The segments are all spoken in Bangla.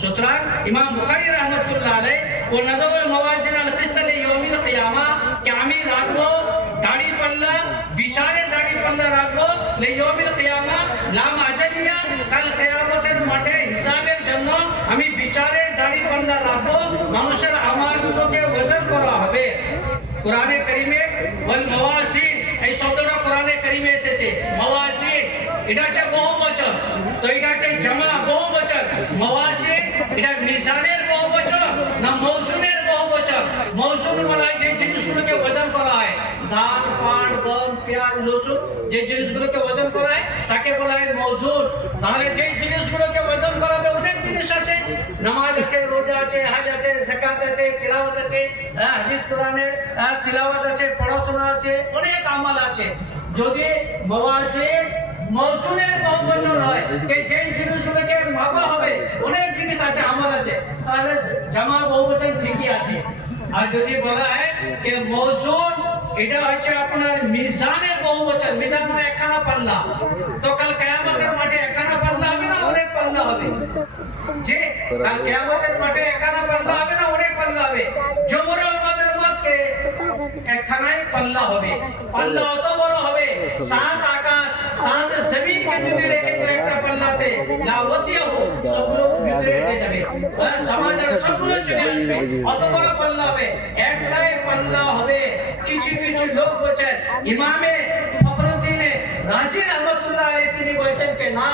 সুতরাং ইমাম বুখারী রাহমাতুল্লাহ আলাইহি ও নাযাউল মাওয়াজিন আল কিসত লিয়াউমিল কিয়ামা কে আমি রাখবো দাড়ি পাল্লা বিচারের দাড়ি পাল্লা রাখবো লিয়াউমিল কিয়ামা লাম আজালিয়া কাল কিয়ামতের মাঠে হিসাবের জন্য আমি বিচারের দাড়ি পাল্লা রাখবো মানুষের আমালগুলোকে ওজন করা হবে। কোরআনে কারীমে ওয়াল মাওয়াজিন এই শব্দটা কোরআনে কারীমে এসেছে। মাওয়াজিন এটা হচ্ছে বহুবচন, তো এটা হচ্ছে জামা বহুবচন। মাওয়াজিন এটা মিজানের বহুবচন না মওজুনের বহুবচন? মওজুন মানে যে জিনিসগুলোকে ওজন করা হয়, ধান, পাট, গম, পেঁয়াজ, রসুন, যে জিনিসগুলোকে ওজন করা হয় তাকে বলা হয় মওজুন। তাহলে যে জিনিসগুলোকে ওজন করা হবে অনেক জিনিস আছে, নামাজ আছে, রোজা আছে, হজ আছে, যাকাত আছে, তিলাওয়াত আছে, হাদিস কোরআনের তিলাওয়াত আছে, পড়াশোনা আছে, অনেক আমল আছে। যদি মাওয়াজিন মওজুনের বহুবচন হয় যে যেই জিনিসগুলোকে মাপা হবে অনেক জিনিস আছে, আমল আছে, তাহলে জামা বহুবচন ঠিকই আছে। আর যদি বলা হয় যে মওজুন এটা হচ্ছে আপনার মিজানের বহুবচন, মিজান মানে একখানা পাল্লা, তো কাল কিয়ামতের মাঠে একখানা পাল্লা হবে না অনেক পাল্লা হবে? যে কাল কিয়ামতের মাঠে একখানা পাল্লা হবে না অনেক পাল্লা হবে? জমহুর উলামাদের মতে একখানাই পাল্লা হবে। পাল্লা অত বড় হবে, সাত আকাশ সাত জমিনকে যদি রেখে তো একটা পাল্লাতে লা ওয়াসিয়াহু সবগুলো ভিতরে ঢুকে যাবে, সমাজের সবগুলো চলে আসবে, অত বড় পাল্লা হবে। একটাই পাল্লা হবে। কিছু কিছু লোক বলছেন, ইমামে ফখরুদ্দিন রাজি রহমাতুল্লাহ আলাইহি তিনি বলছেন যে না,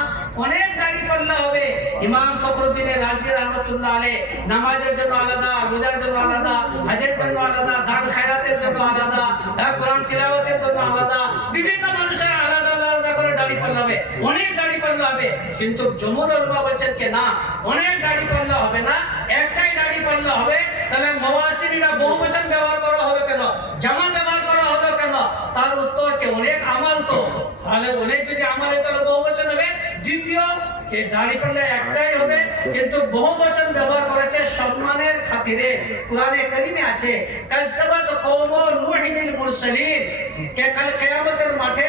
অনেক দাড়ি পাল্লা হবে। ইমাম ফখরুদ্দিন রাজি রহমাতুল্লাহ আলাইহি নামাজের জন্য আলাদা, রোজার জন্য আলাদা, হজের জন্য আলাদা, দান খায়রাতের জন্য আলাদা, কোরআন তিলাওয়াতের জন্য আলাদা, বিভিন্ন মানুষের আলাদা আলাদা করে দাড়ি পাল্লা হবে, অনেক দাড়ি পাল্লা হবে। কিন্তু জমহুর উলামা বলছেন যে না, অনেক দাড়ি পাল্লা হবে না, একটাই দাড়ি পাল্লা হবে। তাহলে মাওয়াজিনরা বহুবচন ব্যবহার করা হলো কেন, জামা ব্যবহার করা হলো কেন? তার উত্তর যে অনেক আমল, তো তাহলে অনেক যদি আমলে তাহলে বহুবচন হবে। দ্বিতীয় যে দাড়ি পাল্লা একটাই হবে, কিন্তু বহুবচন ব্যবহার করেছে সম্মানের খাতিরে। কোরআনে কারীমে আছে কাযযাবাত কওমু নূহিল মুরসালিন, কে কাল কিয়ামতের মাঠে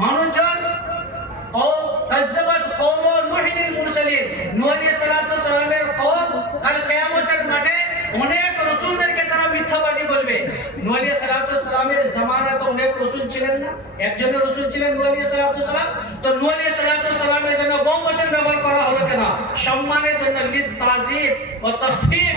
মানুষজন ও কাযযাবাত কওমু নূহিল মুরসালিন, নূহ আলাইহিস সালাতু সালামের কওম কাল কিয়ামতের মাঠে অনেক রাসূলদেরকে তারা মিথ্যাবাদী বলবে। নূহ আলাইহিস সালাতু সালামের জামানায় তো অনেক রাসূল ছিলেন না, একজন রাসূল ছিলেন নূহ আলাইহিস সালাতু সালাম। তো নূহ আলাইহিস সালাতু সালামের জন্য বহুবচন ব্যবহার করা হলো কেন? সম্মানের জন্য, লিত তাযীব ওয়া তাফখীম,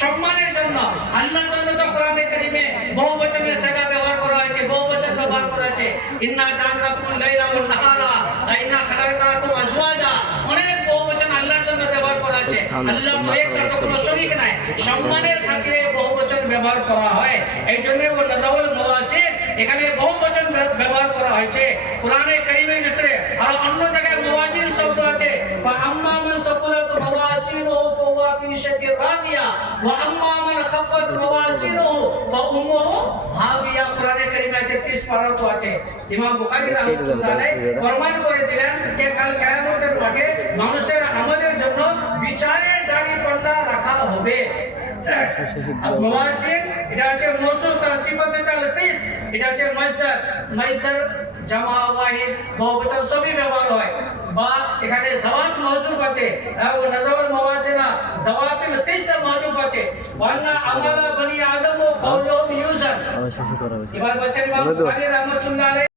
সম্মানের জন্য। আল্লাহর জন্য তো কোরআনে কারীমে বহুবচনের সিগা ব্যবহার করা হয়েছে, বহুবচন ব্যবহার করা আছে। ইন্না জাআলনাকুম লাইলা ওয়া নাহারা ওয়া ইন্না খালাকনাকুম আজওয়াজা, অনেক বহুবচন আল্লাহর জন্য ব্যবহার করা আছে। আল্লাহ তো এক, তার তো কোনো শরীক নাই। সম্মানের খাতিরে বহুবচন ব্যবহার করা হয়। এই জন্য ও নাযাউল মাওয়াজিন এখানে বহুবচন ব্যবহার করা হয়েছে কোরআনে কারীমের ভিতরে। আর অন্য জায়গায় মাওয়াজিন শব্দ আছে, ফা আম্মা মান সাকুলাত মাওয়াজিনুহু ফাহুয়া ফি শাকির রাদিয়া ওয়া আম্মা মান খাফাত মাওয়াজিনুহু ফা উম্মুহু হাবিয়া। কোরআনে কারীমে আছে 30 পারা তো আছে। ইমাম বুখারী রাহমাতুল্লাহ আলাইহি ফরমান করে দিলেন যে কাল কিয়ামতের মাঠে মানুষের আমলের জন্য বিচারের দাড়ি পাল্লা রাখা হবে। মাওয়াজিন এটা হচ্ছে মওসুফ, তার সিফাত হচ্ছে লতিফ, এটা হচ্ছে মাসদার। মাসদার জামা ওয়াহিদ বহুবচন সবই ব্যবহার হয়। বা এখানে জাওয়াত মওজুফ আছে, ও নাযাউল মাওয়াজিনা জাওয়াতুল কিসত মওজুফ আছে। ওয়ান্না আমালা বনি আদম ও কওলুহুম ইউজান। এবার বলছেন ইমাম বুখারী রাহমাতুল্লাহ আলাইহি